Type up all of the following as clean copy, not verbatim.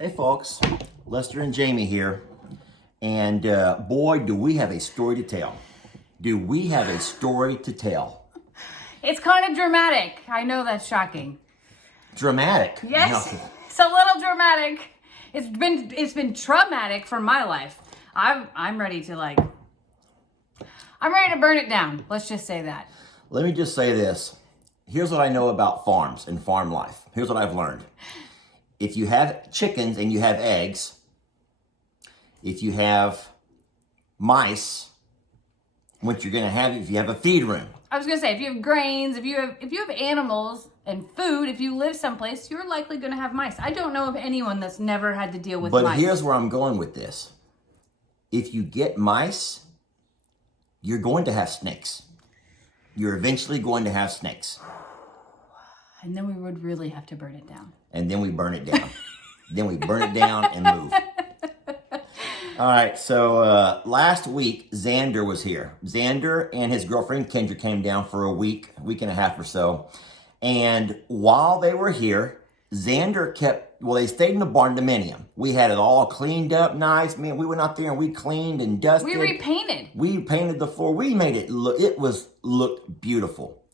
Hey folks, Lester and Jamie here, and boy, do we have a story to tell. Do we have a story to tell? It's kind of dramatic. I know that's shocking. Dramatic. Yes, No. it's a little dramatic. It's been traumatic for my life. I'm ready to I'm ready to burn it down. Let's just say that. Let me just say this. Here's what I know about farms and farm life. Here's what I've learned. If you have chickens and you have eggs, if you have mice, what you're gonna have if you have a feed room. I was gonna say, if you have grains, if you have animals and food, if you live someplace, you're likely gonna have mice. I don't know of anyone that's never had to deal with mice. But here's where I'm going with this. If you get mice, you're going to have snakes. You're eventually going to have snakes. And then we would really have to burn it down. And then we burn it down. Then we burn it down and move. All right, so last week, Xander was here. Xander and his girlfriend, Kendra, came down for a week and a half or so. And while they were here, Xander they stayed in the barndominium. We had it all cleaned up nice. Man, we went out there and we cleaned and dusted. We repainted. We painted the floor. We made it look, looked beautiful.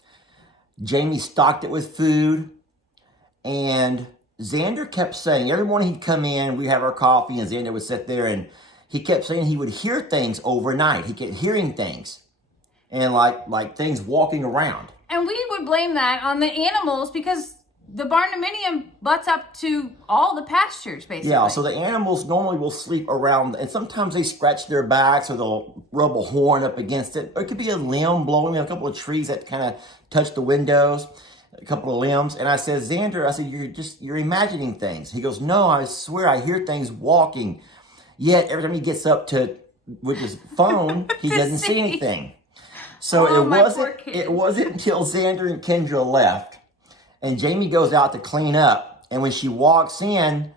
Jamie stocked it with food. And Xander kept saying, every morning he'd come in, we'd have our coffee, and Xander would sit there, and he kept saying he would hear things overnight. He kept hearing things, and like things walking around. And we would blame that on the animals because the barndominium butts up to all the pastures, basically. Yeah, so the animals normally will sleep around, and sometimes they scratch their backs or they'll rub a horn up against it. Or it could be a limb blowing, a couple of trees that kind of touch the windows, a couple of limbs. And I said, Xander, you're imagining things. He goes, no, I swear I hear things walking. Yet every time he gets up with his phone, he doesn't see anything. So it wasn't until Xander and Kendra left. And Jamie goes out to clean up. And when she walks in,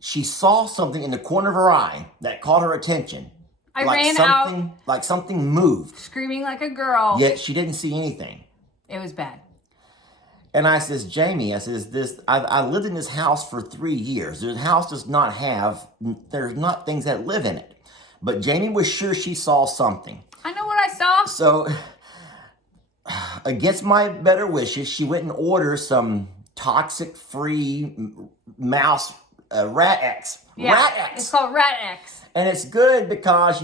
she saw something in the corner of her eye that caught her attention. I ran out. Like something moved. Screaming like a girl. Yet she didn't see anything. It was bad. And I says, Jamie, I lived in this house for 3 years. This house there's not things that live in it. But Jamie was sure she saw something. I know what I saw. So, against my better wishes, she went and ordered some toxic-free mouse Rat X. Yeah, Rat X. It's called Rat X. And it's good because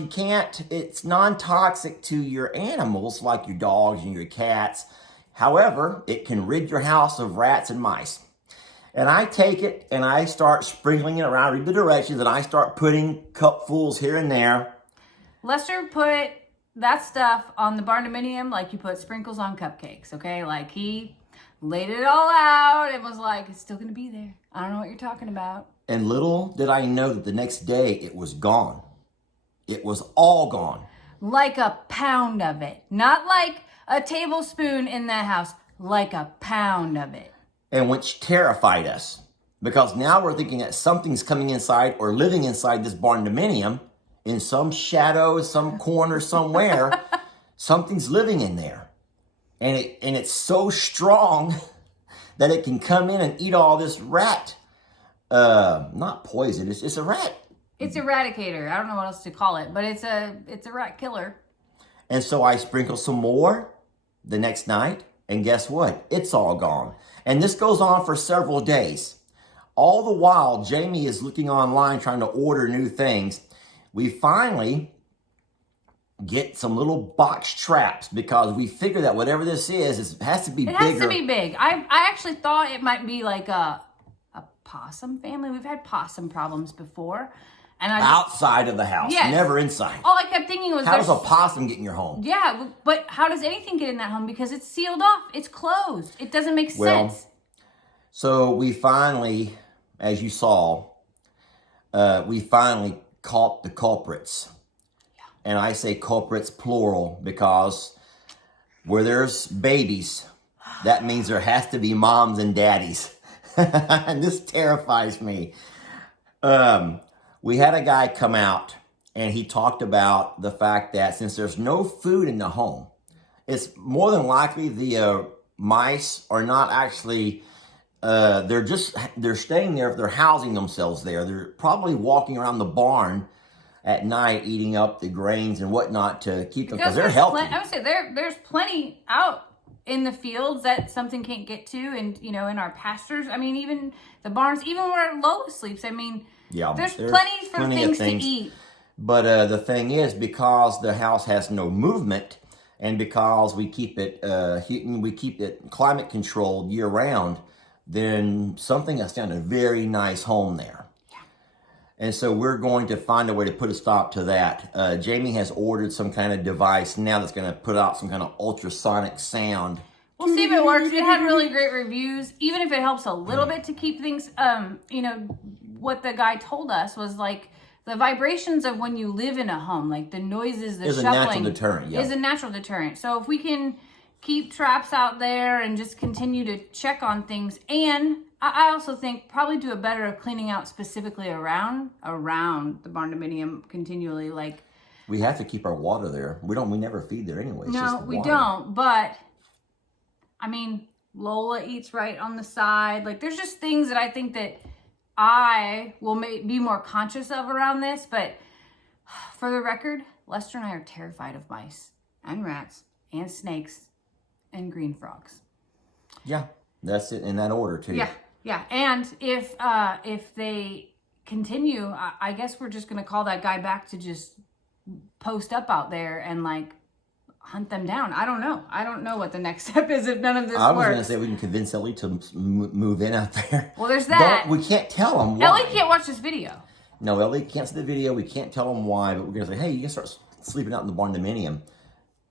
it's non-toxic to your animals, like your dogs and your cats. However, it can rid your house of rats and mice. And I take it and I start sprinkling it around, read the directions, and I start putting cupfuls here and there. Lester put that stuff on the barndominium like you put sprinkles on cupcakes, okay? Like he laid it all out and was like, it's still going to be there. I don't know what you're talking about. And little did I know that the next day it was gone. It was all gone. Like a pound of it. Not like a tablespoon in that house. Like a pound of it. And which terrified us. Because now we're thinking that something's coming inside or living inside this barndominium. In some shadow, some corner somewhere. Something's living in there. And it's so strong that it can come in and eat all this rat. Not poison, it's just a rat. It's eradicator. I don't know what else to call it, but it's a rat killer. And so I sprinkle some more the next night, and guess what? It's all gone. And this goes on for several days. All the while, Jamie is looking online trying to order new things. We finally get some little box traps because we figure that whatever this is, it has to be bigger. It has to be big. I actually thought it might be like a possum family. We've had possum problems before. And outside of the house, yes. Never inside. All I kept thinking was, how does a possum get in your home? Yeah, but how does anything get in that home? Because it's sealed off. It's closed. It doesn't make sense. So we finally, as you saw, we finally caught the culprits. Yeah. And I say culprits plural because where there's babies, that means there has to be moms and daddies. And this terrifies me. We had a guy come out and he talked about the fact that since there's no food in the home, it's more than likely the mice are not actually they're staying there. They're housing themselves there. They're probably walking around the barn at night, eating up the grains and whatnot to keep them, because they're healthy. I would say there's plenty out in the fields that something can't get to, and in our pastures. I mean, even the barns, even where Lola sleeps. I mean, yeah, there's plenty for things to eat. But the thing is, because the house has no movement, and because we keep it climate controlled year round, then something has found a very nice home there. Yeah. And so we're going to find a way to put a stop to that. Jamie has ordered some kind of device now that's going to put out some kind of ultrasonic sound. We'll see if it works. It had really great reviews. Even if it helps a little bit to keep things, what the guy told us was like the vibrations of when you live in a home, like the noises, the shuffling, is a natural deterrent. Yeah. Is a natural deterrent. So if we can keep traps out there and just continue to check on things, and I also think probably do a better of cleaning out specifically around the barn dominium continually. Like, we have to keep our water there. We never feed there anyway. No, we don't. But I mean, Lola eats right on the side. Like, there's just things that I think that I will be more conscious of around this. But for the record, Lester and I are terrified of mice and rats and snakes and green frogs. Yeah, that's it in that order too. Yeah. And if they continue, I guess we're just gonna call that guy back to just post up out there and like hunt them down. I don't know what the next step is if none of this works. I was gonna say we can convince Ellie to move in out there. Well, there's that. We can't tell them why. Ellie can't watch this video. No, Ellie can't see the video. We can't tell them why, but we're gonna say, hey, you can start sleeping out in the barn dominium.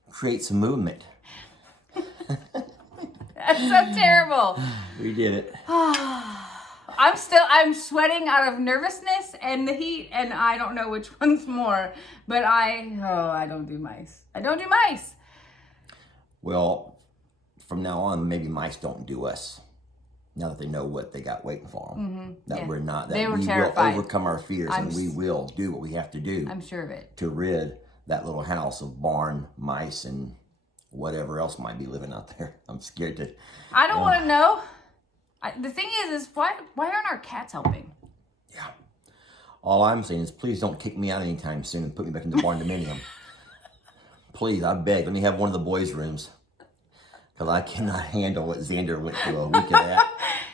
Create some movement. That's so terrible. We did it. I'm sweating out of nervousness and the heat, and I don't know which one's more, but I don't do mice. I don't do mice. Well, from now on, maybe mice don't do us. Now that they know what they got waiting for them. That we're not, that we terrified. will overcome our fears, and we will do what we have to do. I'm sure of it. To rid that little house of barn mice and whatever else might be living out there. I'm scared to. I don't want to know. The thing is why aren't our cats helping? Yeah. All I'm saying is, please don't kick me out anytime soon and put me back in the barn dominium. Please, I beg. Let me have one of the boys' rooms, because I cannot handle what Xander went through a week of that.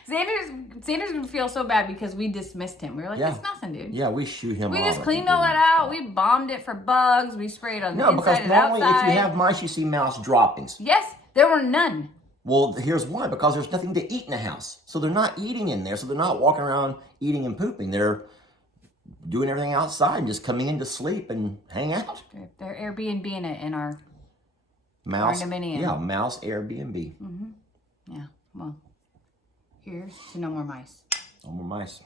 Xander's gonna feel so bad because we dismissed him. We were like, it's nothing, dude. Yeah, we shoot him. We just cleaned all that out. We bombed it for bugs. We sprayed on the inside and outside. No, because normally if you have mice, you see mouse droppings. Yes, there were none. Well, here's why. Because there's nothing to eat in the house. So they're not eating in there. So they're not walking around eating and pooping. They're doing everything outside and just coming in to sleep and hang out. They're Airbnb-ing it in our mouse. Barndominium. Yeah, mouse Airbnb. Yeah, well, here's to no more mice. No more mice.